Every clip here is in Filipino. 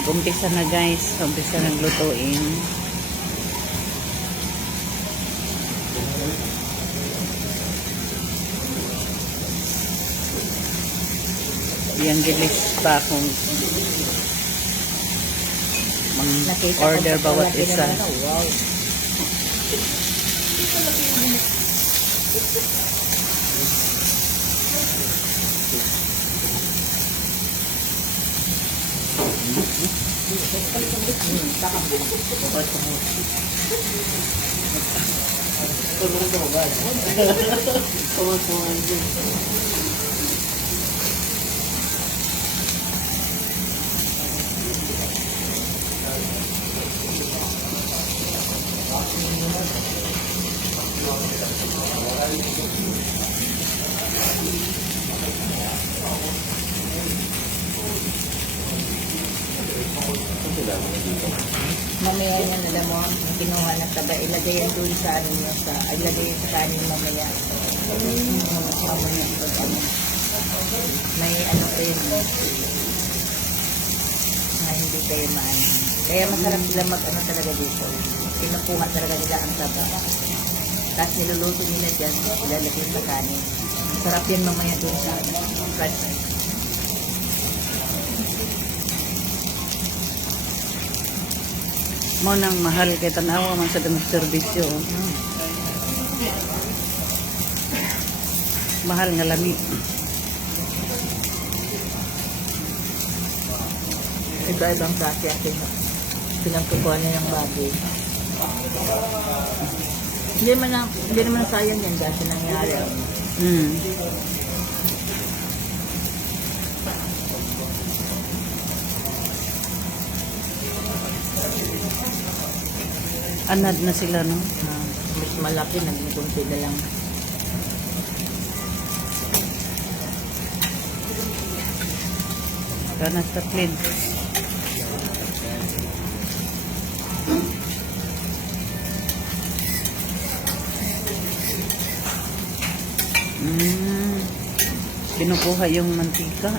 Nag-umpisa na guys. Umpisa naglutuin. Yung gilis pa kung order bawat isa. Wow. Mamaya yan, alam mo, yung kinuha na taba, ilagay yan doon sa ano niya, ilagay yan sa kanin mamaya. Mamaya, pag ano. May ano pa yun, na hindi kayo maano. Kaya masarap sila mag-ano talaga dito. Kinukuha talaga nila ang taba. Tapos niluluto nila dyan, ilalagay sa kanin. Masarap yan mamaya doon sa fresh. Mo nang mahal kay tanawa man sa ganung serbisyo. Mahal nga lami. Iba-ibang klase at pinagkukuha na yung baboy. Hindi naman sayang yan kasi nangyari. Anad na sila, no? Mas malaki, nagkunti na lang. Ganas ta clean. Pinukuha yung mantika.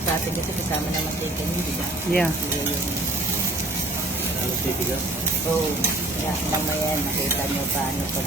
Sa atin kasi kasama naman chicken, di ba? Yeah. Oo. Yeah, mamaya nakita nyo paano pag